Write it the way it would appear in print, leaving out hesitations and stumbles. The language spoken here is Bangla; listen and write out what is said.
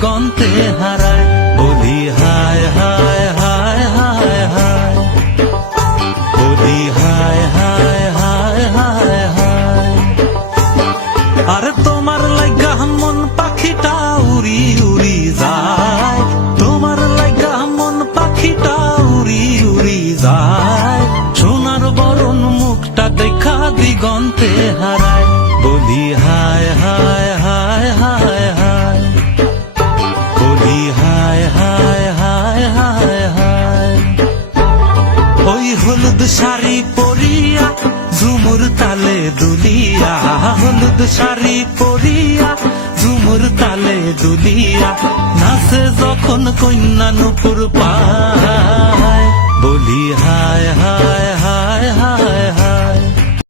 দিগন্তে হারায়। বলি হায় হায় হায় হায় হায়, বলি হায় হায় হায় হায় হায়। আর তোমার লাইগা মন পাখিটা উড়ি উড়ি যায়, তোমার লাইগা মন পাখিটা উড়ি উড়ি যায়। সোনার বরণ মুখটা দেখা দিগন্তে হারায়। বলি হায় হায় হায় হায় হায়, বলি হায় হায় হায় হায় হায়। ওই হলুদ শাড়ি পরিয়া ঝুমুর তালে দুলিয়া, হলুদ শাড়ি পরিয়া ঝুমুর তালে দুলিয়া, নাচে যখন কন্যা নুপুর পায়। বলি হায়